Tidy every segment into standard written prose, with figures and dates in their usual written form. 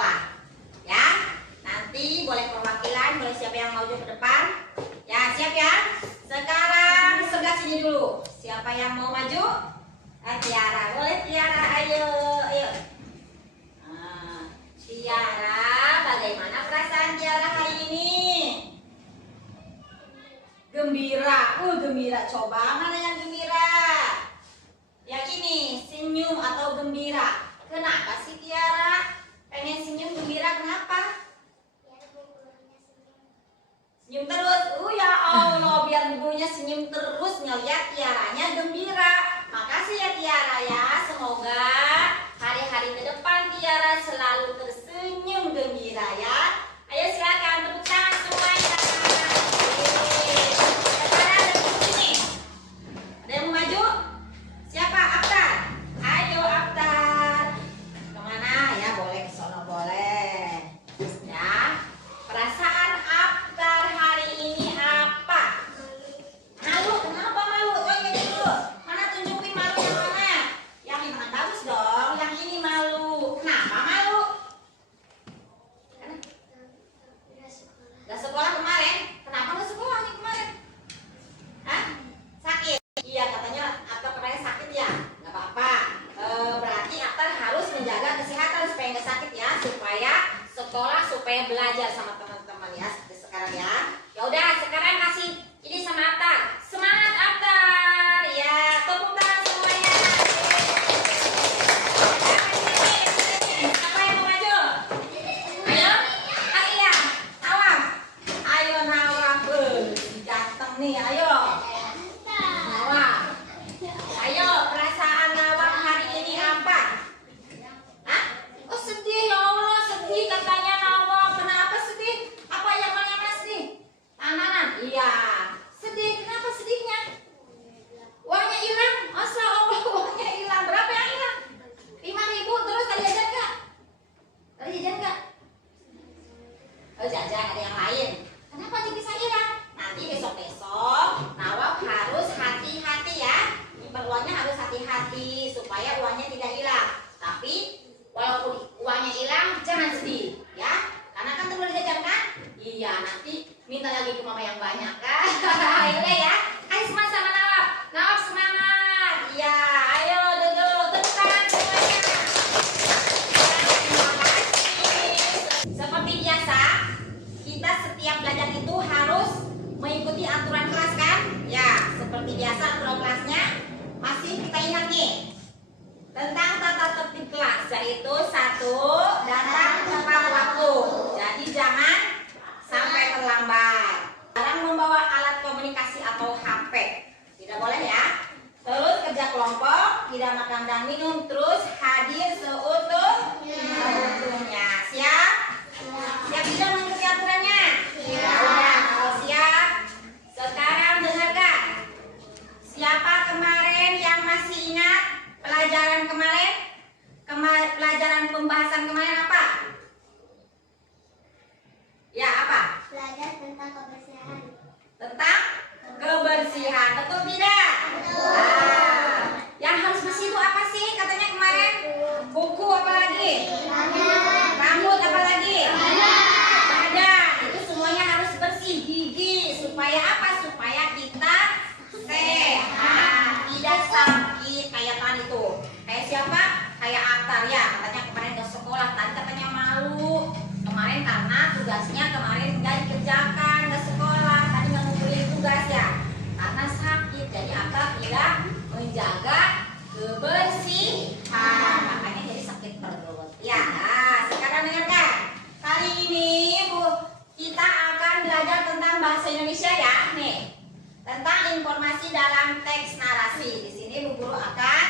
sekolah. Ya, nanti boleh perwakilan, boleh siapa yang maju ke depan. Ya, siap ya? Sekarang sebelah sini dulu. Siapa yang mau maju? Tiara, boleh Tiara, ayo, ayo. Tiara, bagaimana perasaan Tiara hari ini? Gembira, gembira. Coba mana yang gembira? Yang ini, senyum atau gembira. Kenapa sih Tiara pengen senyum gembira? Kenapa? Senyum terus. Ya Allah, biar gurunya senyum terus ngeliat Tiaranya gembira. Makasih ya Tiara ya. Semoga hari-hari ke depan Tiara selalu tersenyum gembira ya. Ayo silakan tepuk tangan semuanya. Sekarang ada di sini. Ada yang mau maju? Siapa? Aptar. Ayo Aptar. Kemana? Ya boleh ke sono boleh. Ya. Perasaan Aptar hari ini apa? Malu. Kenapa malu? Oh ini dulu. Mana tunjukin malu yang mana? Yang ini bagus dong. Yang ini malu. Kenapa malu? Gak sekolah kemarin? Kenapa gak sekolah nih kemarin? Hah? Sakit? Iya katanya Aptar kemarin sakit ya? Gak apa-apa. Berarti Aptar harus menjaga kesehatan supaya gak sakit ya, supaya sekolah, supaya belajar sama teman-teman ya seperti sekarang ya. Ya udah sekarang kasih ini sama Aptar. Semangat Aptar ya, tepuk tangan semuanya. Siapa yang mau maju? Ayo, Kak Iya, Nawam. Ayo Nawam, ganteng nih, ayo. Nawam. Ayo, perasaan Nawam hari ini apa? Hah? Oh sedih ya Allah, sedih katanya Nawam. Kenapa sedih? Apa yang mana sedih? Tanaman? Iya. Sedih, kenapa sedihnya? Uangnya hilang? Masa Allah uangnya hilang? Berapa yang hilang? 5.000 terus tadi jajan nggak? Tadi jajan nggak? Oh jajan ada yang lain. Kenapa jadi bisa hilang? Nanti besok-besok Nawam harus hati-hati ya. Nyimpen uangnya harus hati-hati supaya uangnya tidak hilang. Tapi walaupun uangnya hilang jangan sedih ya. Karena kan terus jajan kan? Iya nanti minta lagi ke mama yang banyak kan? Udah ya. Ayo semangat sama Nawam. Nawam semangat. Iya ayo duduk. Tepuk tangan semuanya. Terima kasih. Seperti biasa kita setiap belajar itu harus mengikuti aturan kelas kan? Ya seperti biasa aturan kelasnya masih kita ingat nih tentang tata tertib kelas, yaitu 1, datang tepat waktu. Jadi jangan sampai terlambat. Jarang membawa alat komunikasi atau HP, tidak boleh ya. Terus kerja kelompok, tidak makan dan minum, terus hadir seutuhnya. Siap? Siap tidak mengikuti aturannya? Ya udah, kalau siap, sekarang dengarkan. Siapa kemarin yang masih ingat pelajaran kemarin? Pelajaran pembahasan kemarin apa? Ya apa? Belajar tentang kebersihan. Tentang kebersihan, betul tidak? Betul. Yang harus bersih itu apa sih katanya kemarin? Kuku apa lagi? Rambut apa lagi? Badan. Itu semuanya harus bersih. Gigi supaya apa? Supaya kita sehat, tidak sakit kayak tadi itu. Kayak siapa? Kayak Aptar ya. Katanya kemarin ke sekolah, tadi katanya malu. Kemarin karena tugasnya kemarin nggak dikerjakan, nggak sekolah, tadi nggak ngumpulin tugas ya. Karena sakit, jadi Aptar tidak menjaga kebersihan, makanya jadi sakit perut. Ya, nah, sekarang dengarkan. Kali ini kita akan belajar tentang bahasa Indonesia ya, nih. Tentang informasi dalam teks narasi. Di sini Bu Guru akan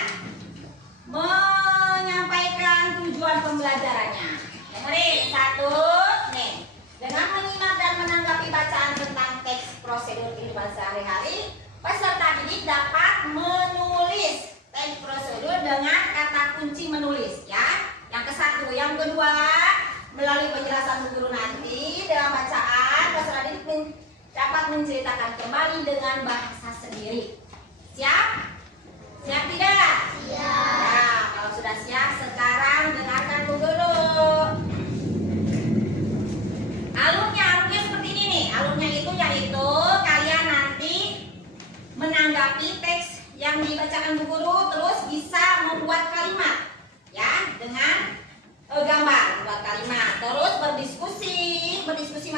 menyampaikan tujuan pembelajarannya. Dengerin, 1, nih. Dengan menyimak dan menanggapi bacaan tentang teks prosedur kehidupan sehari-hari, peserta didik dapat menulis teks prosedur dengan kata kunci menulis ya. Yang ke-1, yang kedua, melalui penjelasan Bu Guru nanti dalam bacaan, peserta didik dapat menceritakan kembali dengan bahasa sendiri. Siap? Siap tidak? Siap. Ya, kalau sudah siap sekarang dengarkan Bu Guru.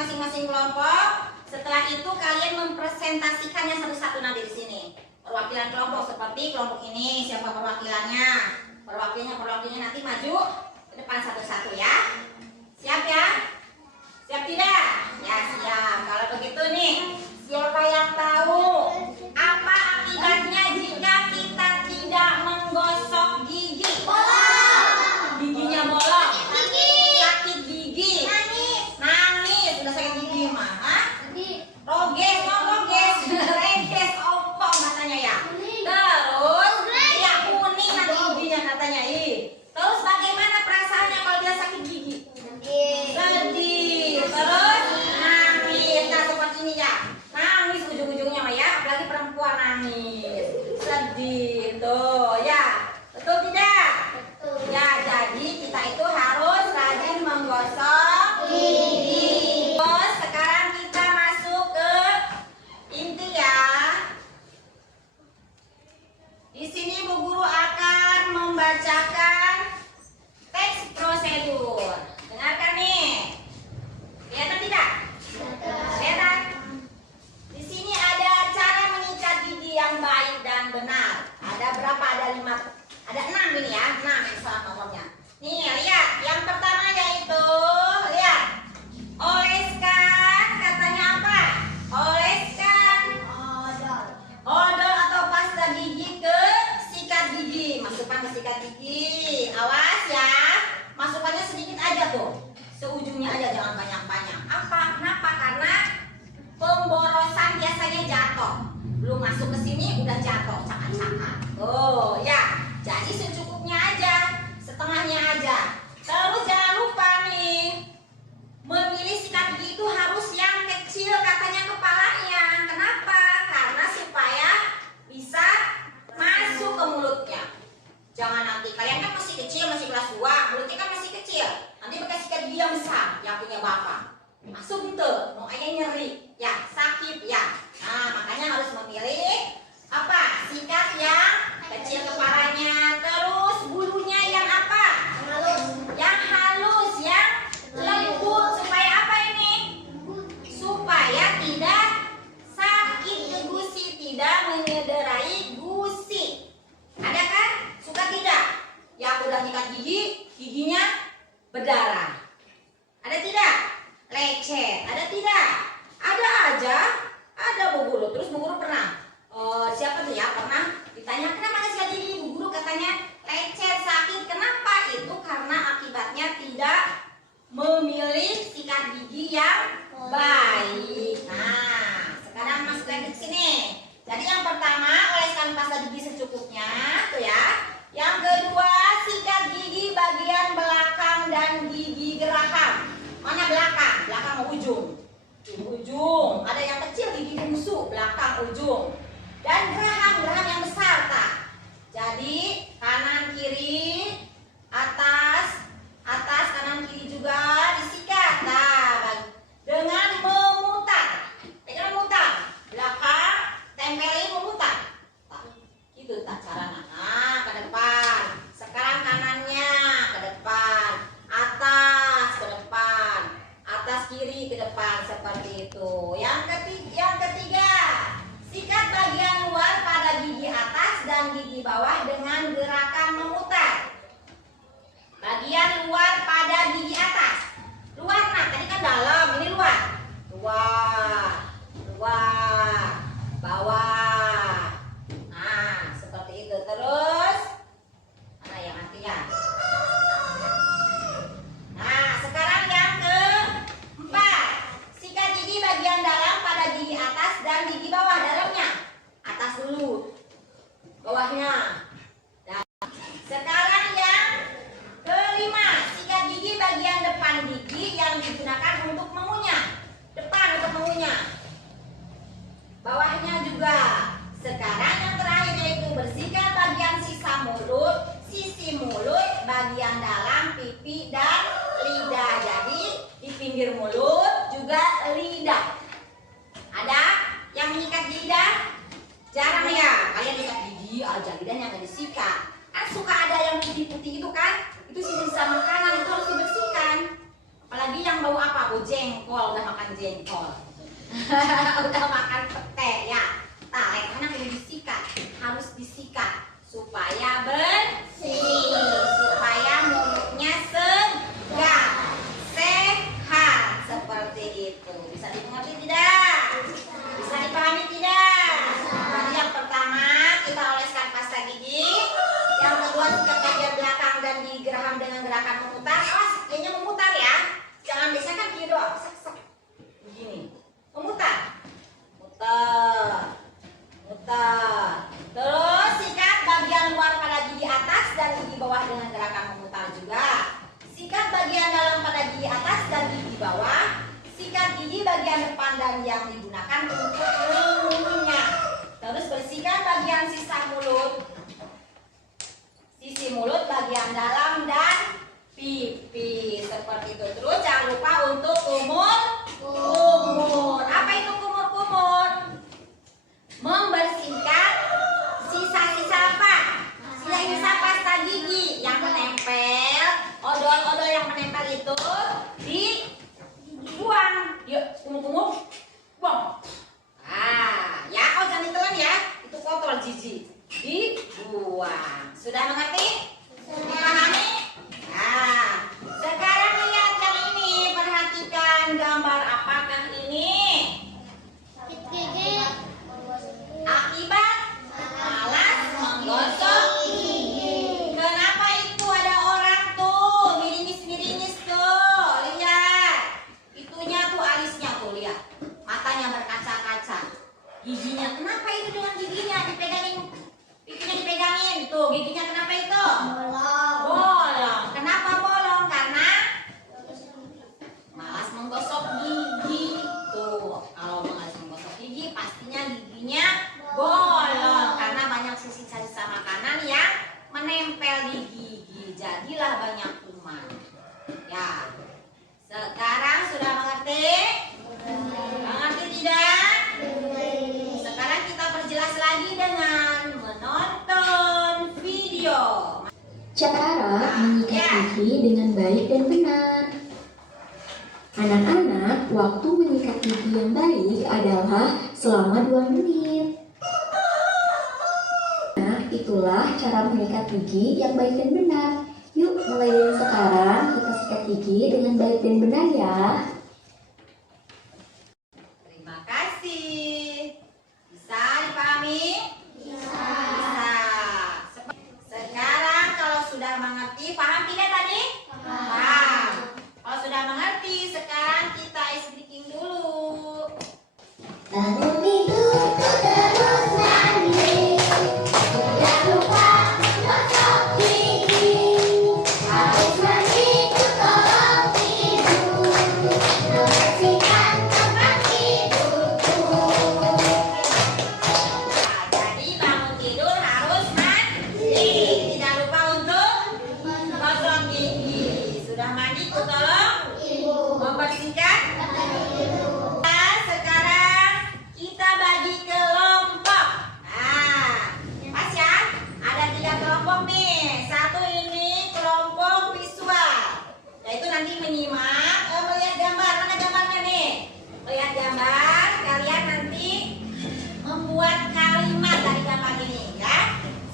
masing-masing kelompok. Setelah itu kalian mempresentasikannya satu-satu nanti di sini. Perwakilan kelompok seperti kelompok ini, siapa perwakilannya? Perwakilannya nanti maju ke depan satu-satu ya. Siap ya? Siap tidak? Ya siap. Kalau begitu nih, siapa yang tahu apa akibatnya jika kita tidak menggosok gigi? Giginya bolong. Sakit gigi. Nangis. Udah sakit gigi mah. Roges, reges, ompong katanya ya. Terus, ya kuning nanti giginya katanya. Terus bagaimana perasaannya kalau dia sakit gigi? Sedih. Terus nangis. Nah seperti ini ya. Nangis ujung-ujungnya mah ya. Apalagi perempuan nangis. Sedih. Tuh ya. Betul tidak? Ya, jadi kita itu harus rajin menggosok gigi. Terus sekarang kita masuk ke inti ya. Di sini Bu Guru akan membacakan teks prosedur. Dengarkan nih. Kelihatan tidak? Kelihatan? Di sini ada cara mengikat gigi yang baik dan benar. Ada berapa? Ada 5. Ada 6 ini ya, 6 ini salah nomornya. Nih lihat, yang pertama yaitu lihat, oleskan, katanya apa? Oleskan odol atau pasta gigi ke sikat gigi. Masukkan ke sikat gigi. Awas ya, masukannya sedikit aja tuh, seujungnya aja, jangan banyak-banyak. Apa? Kenapa? Karena pemborosan biasanya jatuh. Belum masuk ke sini udah jatuh, cakar-cakar. Oh ya. Jadi secukupnya aja, setengahnya aja. Terus jangan lupa nih, memilih sikat gigi itu harus yang kecil katanya kepalanya. Kenapa? Karena supaya bisa masuk ke mulutnya. Jangan nanti, kalian kan masih kecil, masih kelas 2, mulutnya kan masih kecil. Nanti pakai sikat gigi yang besar, yang punya bapak. Masuk gitu, mau ayah nyeri, ya sakit ya. Nah makanya harus memilih apa? Sikat yang kecil kepalanya, terus bulunya yang apa? Yang halus, yang lembut. Supaya apa ini? Supaya tidak sakit ke gusi, tidak menyederai gusi. Ada kan? Suka tidak? Yang udah nyikat gigi, giginya berdarah. Ada tidak? Lecet. Ada tidak? Ada aja. Ada Bu Guru. Terus Bu Guru pernah siapa tuh ya pernah ditanya kenapa nggak sikat gigi? Bu Guru katanya lecet, sakit. Kenapa? Itu karena akibatnya tidak memilih sikat gigi yang baik. Nah sekarang masuk lagi ke sini. Jadi yang pertama oleskan pasta gigi secukupnya tuh ya. Yang kedua sikat gigi bagian belakang dan gigi geraham. Mana belakang? Belakang ujung. Ujung. Ada yang kecil gigi bungsu belakang ujung. Dan geraham yang besar tak. Jadi kanan kiri, atas kanan kiri juga disikat. Nah, dengan memutar. Pegang memutar. Belakang tempelin memutar. Tak. Gitu tak caranya. Nah, ke depan. Sekarang kanannya ke depan, atas ke depan, atas kiri ke depan seperti itu. Yang ketiga. Sikat bagian luar pada gigi atas dan gigi bawah dengan gerakan memutar. Bagian luar pada gigi atas. Luar, nah tadi kan dalam, ini luar. Luar, bawah. Nah, seperti itu. Terus, mana yang nanti ya? Nah, sekarang yang keempat. Sikat gigi bagian dalam pada gigi atas dan gigi bawah. Dalamnya atas dulu, bawahnya. Dan sekarang yang kelima, sikat gigi bagian depan gigi yang digunakan untuk mengunyah. Depan untuk mengunyah, bawahnya juga. Sekarang yang terakhir yaitu bersihkan bagian sisi mulut, bagian dalam pipi dan lidah. Jadi di pinggir mulut juga lidah. Ada yang menyikat lidah? Jarang ya. Kalian sikat gigi aja, lidahnya nggak disikat. Kan suka ada yang putih-putih itu kan? Itu sisa makanan, itu harus dibersihkan. Apalagi yang bau apa? Oh, jengkol, udah makan jengkol. Udah makan pete ya. Nah, lehernya perlu disikat, harus disikat supaya bersih, supaya mulutnya segar, sehat seperti itu. Bisa dimengerti tidak? Bisa dipahami tidak? Jadi yang pertama kita oleskan pasta gigi, yang kedua sikat bagian belakang dan digeraham dengan gerakan memutar. Awas, kayaknya memutar ya. Jangan biasa kan gini doang, begini, memutar, muter. Terus sikat bagian luar pada gigi atas dan gigi bawah dengan gerakan memutar juga. Sikat bagian dalam pada gigi atas dan gigi bawah. Sikat gigi bagian depan dan yang digunakan untuk mengunyah. Terus bersihkan bagian sisa mulut, sisi mulut bagian dalam dan pipi seperti itu. Terus jangan lupa untuk kumur. Apa itu kumur-kumur? Membersihkan sisa-sisa apa? Sisa-sisa pasta gigi yang menempel, odol-odol yang menempel itu dibuang. Yuk, kumur-kumur, buang. Ah, ya, oh jangan ditelan ya, itu kotor jijik. Dibuang. Sudah mengerti? Memahami? Nah, sekarang lihat yang ini, perhatikan gambar apakah ini? Gigi. Akibat malas menggosok gigi. Kenapa itu ada orang tuh ngirimis tuh? Lihat, itunya tuh alisnya tuh, lihat, matanya berkaca-kaca. Giginya, kenapa itu dengan giginya dipegangin? Pipinya dipegangin tuh, giginya kenapa itu? Bolong. Kenapa bolong? Karena malas menggosok gigi. Tuh, kalau malas menggosok gigi pastinya giginya bolong karena banyak sisa-sisa makanan yang menempel di gigi. Jadilah banyak kuman. Ya. Sekarang sudah mengerti? Mengerti tidak? Sekarang kita perjelas lagi dengan menonton video. Cara menyikat gigi dengan baik dan benar. Anak-anak, waktu menyikat gigi yang baik adalah selama 2 menit. Nah, itulah cara menyikat gigi yang baik dan benar. Yuk, mulai dari sekarang kita sikat gigi dengan baik dan benar ya. Terima kasih. Bisa dipahami? Bisa. Sekarang kalau sudah mengerti, paham tidak tadi? Paham. Kalau sudah mengerti, sekarang kita ice breaking dulu. Bangun tidur terus mandi. Jangan lupa gosok gigi. Habis mandi tolong tidur. Membersihkan tempat tidurku. Nah, jadi bangun tidur harus mandi. Tidak lupa untuk gosok gigi. Sudah mandi, tolong membersihkan. Nah, sekarang kita bagi kelompok. Nah, pas ya, ada 3 kelompok nih. Satu ini kelompok visual, yaitu nanti menyimak, melihat gambar. Mana gambarnya nih? Melihat gambar, kalian nanti membuat kalimat dari gambar ini, ya.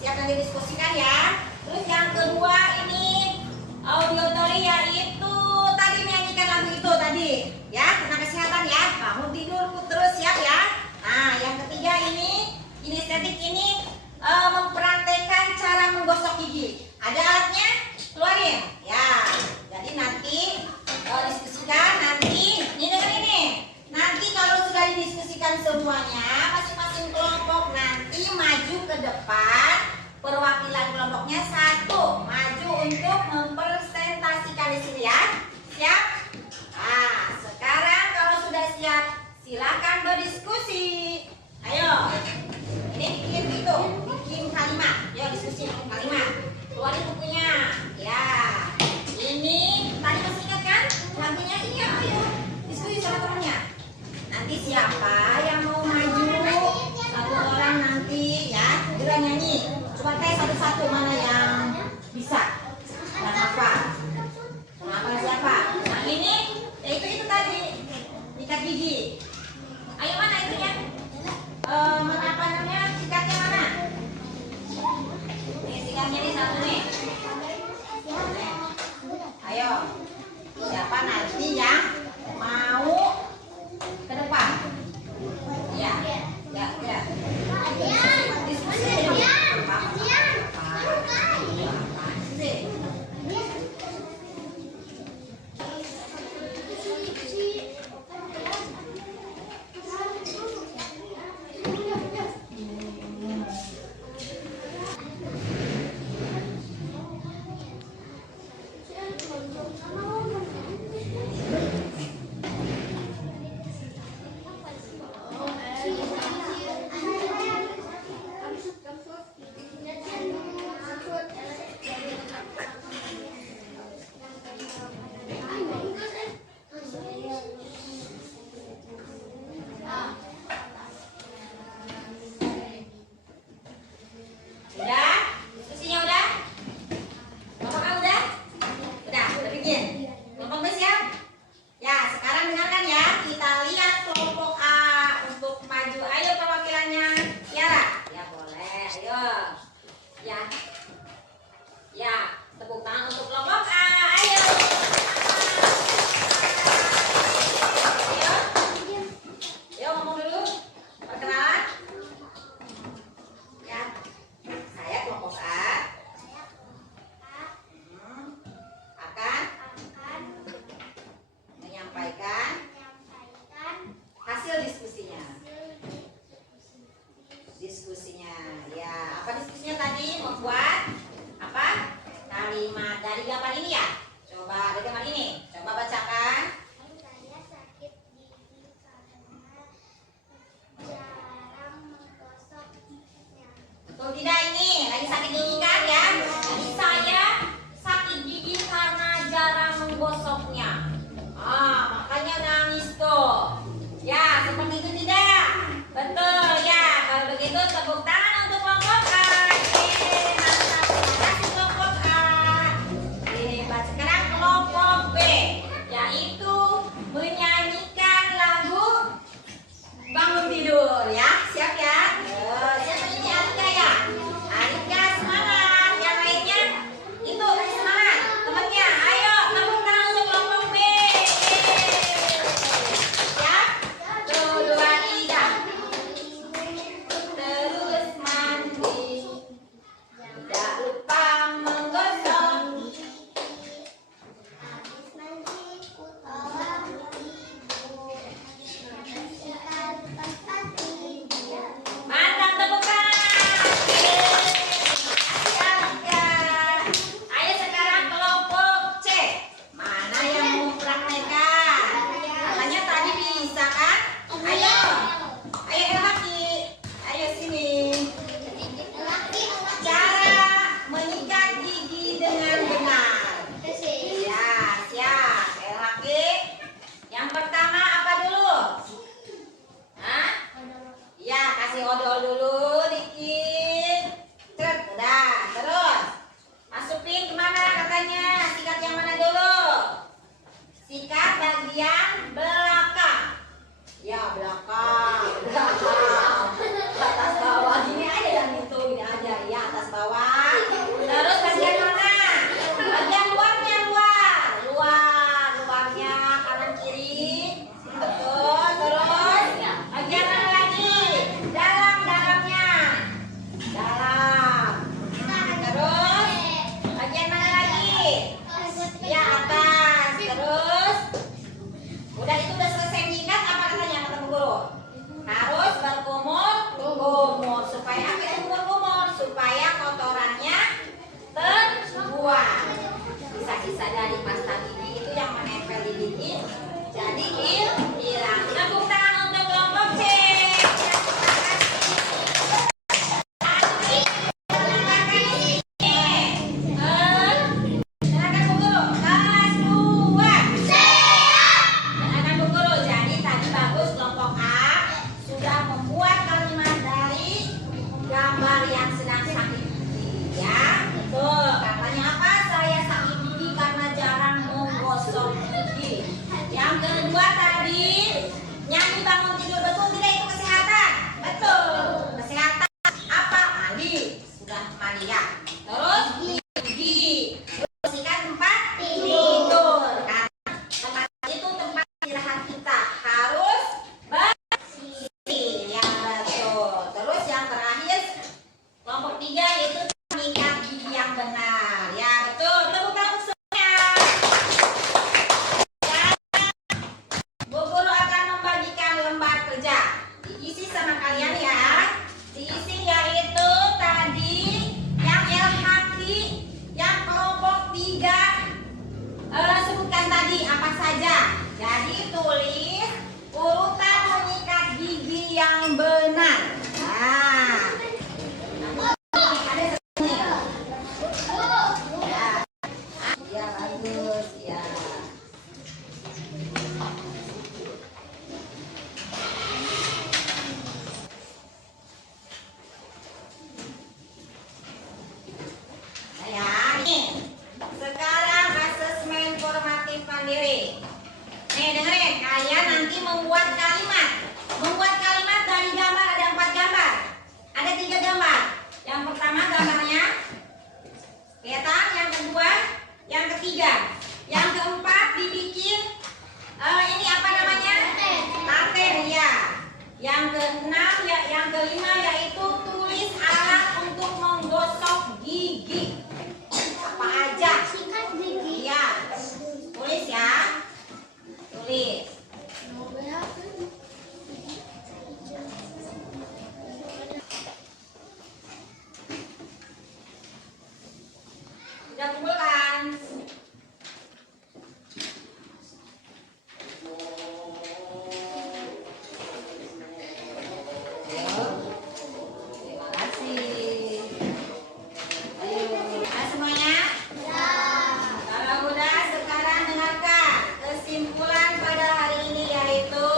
Siap nanti diskusikan ya. Terus yang kedua ini auditory, yaitu tadi menyanyikan lagu itu tadi, ya, tentang kesehatan ya. Bangun tidur terus, siap ya. Nah, yang ketiga ini kinestetik, ini mempraktekkan cara menggosok gigi. Ada alatnya? Keluarin ya. Jadi nanti diskusikan nanti. Ini dengar ini. Nanti kalau sudah didiskusikan semuanya, masing-masing kelompok nanti maju ke depan. Perwakilan kelompoknya satu maju untuk mempresentasikan di sini ya. Siap? Nah, sekarang kalau sudah siap, silakan berdiskusi. Ayo. Ini bikin kalimat. Yuk diskusi bikin kalimat. Keluarin bukunya. Ya. Ini tadi masih ingat kan lagunya? Iya, ayo. Diskusi sama temannya. Nanti siapa yang mau maju? Satu orang nanti ya, kita nyanyi. Coba tes satu-satu mana yang bisa. Dan sikat gigi. Ayo mana itunya? Mana apa namanya? Sikatnya mana? Nih sikatnya nih satu nih. Ayo, siapa nanti yang mau ke depan? Ya, ya, ya. Diskusi dong. Udah? Diskusinya udah? Kelompoknya udah? Udah bikin. Kelompok B siap? Ya, sekarang dengarkan ya. Kita lihat kelompok A untuk maju. Ayo perwakilannya Tiara. Ya boleh, ayo. Ya. Ya, tepuk tangan untuk kelompok A. Ayo. Ayo. Ayo ngomong dulu. Perkenalan. Ya. Saya kelompok A akan menyampaikan hasil diskusinya. Ya, apa diskusinya tadi? Membuat apa? Kalimat dari gambar ini ya. Coba dari gambar ini. Coba bacakan. Saya sakit gigi karena jarang menggosok giginya. Betul tidak ini? Lagi sakit gigi kan ya? Jadi saya sakit gigi karena jarang menggosoknya. Makanya nangis tuh. Ya, seperti itu tidak? Betul ya. Kalau begitu tepuk tangan untuk kelompok A. Mantap. Terima kasih kelompok A. Hebat. Sekarang kelompok B, yaitu menyanyikan lagu bangun tidur ya. Siap ya? Siapa ini Alika ya? Alika semangat. Yang lainnya itu kasih semangat temannya. Ayo tepuk tangan untuk kelompok B. Siap? 1, 2, 3. Terus mandi. Tidak lupa menggosok. Habis mandi ku tolong ibu. Bersihkan tempat tidur. Mantap, tepuk tangan. Alika. Ayo sekarang kelompok C. Mana yang mau praktekkan? Katanya tadi bisa kan? Ayo. Ayo Elhaki. Ayo sini. Cara menyikat gigi dengan benar. Ya, siap. Elhaki. Yang pertama apa dulu? Hah? Ya, kasih odol dulu dikit. Cet, udah. Terus masukin kemana katanya? Sikat yang mana dulu? Sikat bagian belakang. Ya, belakang. Atas bawah. Gini aja yang itu, gini aja. Ya, atas bawah. Terus bagian mana? Bagian luarnya, luarnya kanan kiri. Betul. Terus bagian mana lagi? Dalamnya. Dalam. Terus bagian mana lagi? Ya, atas. Terus udah itu udah selesai menyikat apa katanya kata Bu Guru? Harus berkumur supaya apa itu berkumur? Supaya kotorannya terbuang. Sisa-sisa dari pasta gigi itu yang menempel di gigi jadi hilang. Tepuk tangan untuk kelompok C. Silakan Bu Guru. Kelas 2. Silakan Bu Guru. bangun tidur. Betul tidak itu kesehatan? Betul. Kesehatan apa? Mandi. Sudah mandi ya. Terus gigi. Bersihkan tempat tidur. Karena tempat itu tempat istirahat kita harus bersih. Yang betul. Terus yang terakhir kelompok 3 yaitu mengikat gigi yang benar. Ya betul. Tepuk tangan semuanya. Bu Guru akan membagikan lembar kerja. Diisi sama kalian ya. Diisi yaitu tadi yang LHT, yang kelompok 3 sebutkan tadi apa saja. Jadi tulis urutan mengikat gigi yang benar. Nah, ada sini. Ya, bagus ya. Ya, nih. Sekarang asesmen formatif mandiri. Nih dengerin, kalian nanti membuat kalimat. Membuat kalimat dari gambar ada 4 gambar. Ada 3 gambar. Yang pertama gambarnya kelihatan, yang kedua, yang ketiga, yang keempat dibikin ini apa namanya? Laten ya. Yang keenam ya, yang kelima yaitu tulis alat untuk menggosok gigi. Apa aja? Sikat gigi. Iya. Tulis ya. Tulis. Udah kumpulkan. Terima kasih. Ayo, udah semuanya? Kalau udah, sekarang dengarkan kesimpulan pada hari ini yaitu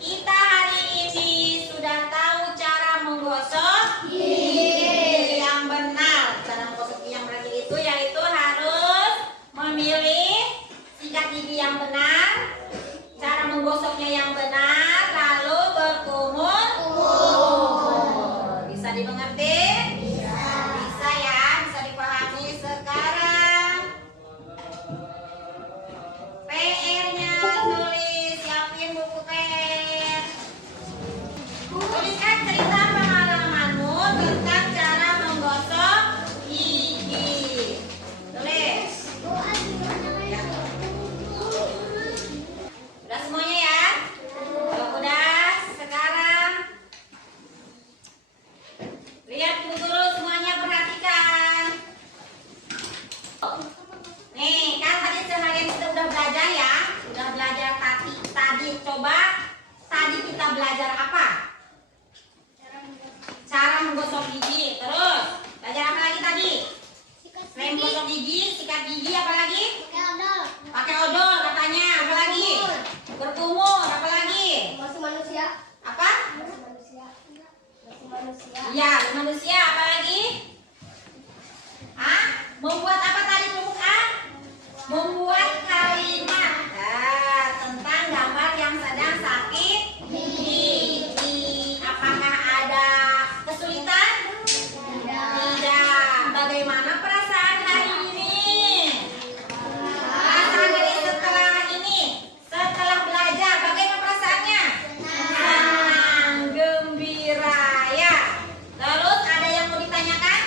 kita hari ini sudah tahu cara menggosok gigi yang benar. Cara menggosok gigi yang benar itu yaitu harus memilih sikat gigi yang benar, cara menggosoknya yang benar, lalu berkumur. Bisa dimengerti? Bisa ya, bisa dipahami. Sekarang PR-nya tulis, siapin buku PR. Tuliskan cerita pengalamanmu tentang cara menggosok gigi. Tulis. Ya. Udah semuanya ya? Kalau udah, sekarang lihat Bu Guru semuanya perhatikan. Nih, kan tadi seharian kita udah belajar ya. Udah belajar tadi coba tadi kita belajar apa? Cara menggosok gigi. Terus belajar apa lagi tadi? Selain gosok gigi, sikat gigi apa lagi? Pakai odol katanya. Apa lagi? Berkumur. Apa lagi? Masih manusia. Apa? Masih manusia. Masih manusia. Iya, manusia. Apa lagi? Ah, membuat apa tadi kelompok A? Membuat kalimat tentang gambar yang sedang sakit gigi. Apakah ada kesulitan? Tidak. Bagaimana perasaan hari ini? Perasaan dari setelah ini, setelah belajar, bagaimana perasaannya? Senang, gembira ya. Terus ada yang mau ditanyakan?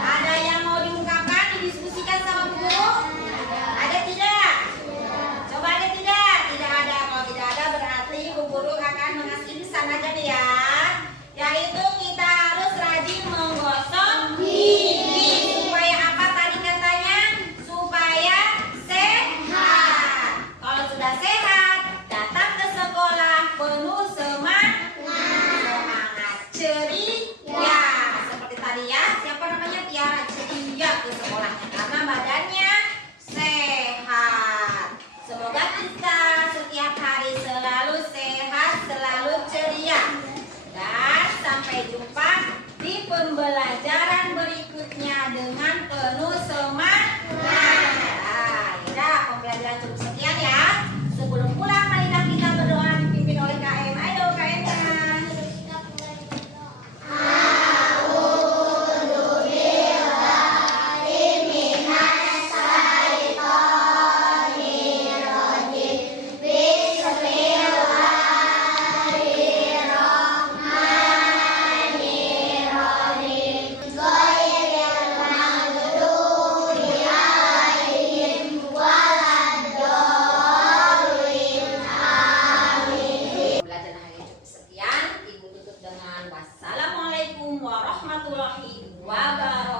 Ada yang mau diungkapkan, didiskusikan sama Bu Guru? Ada tidak? Coba ada tidak? Tidak ada. Kalau tidak ada berarti Bu Guru akan mengasih pesan aja nih ya. Yaitu kita harus rajin menggosok gigi. Supaya apa tadi katanya? Supaya sehat. Kalau sudah sehat, datang ke sekolah penuh semangat, ceria. Seperti tadi ya, siapa namanya? Tiara, ceria ke sekolah karena badannya sehat. Semoga kita setiap hari selalu sehat, selalu ceria. Dan sampai jumpa di pembelajaran berikutnya dengan penuh semangat. Nah, ya, pembelajaran cukup sekian ya. Sebelum pulang, marilah kita berdoa dipimpin oleh warahmatullahi wabarakatuh.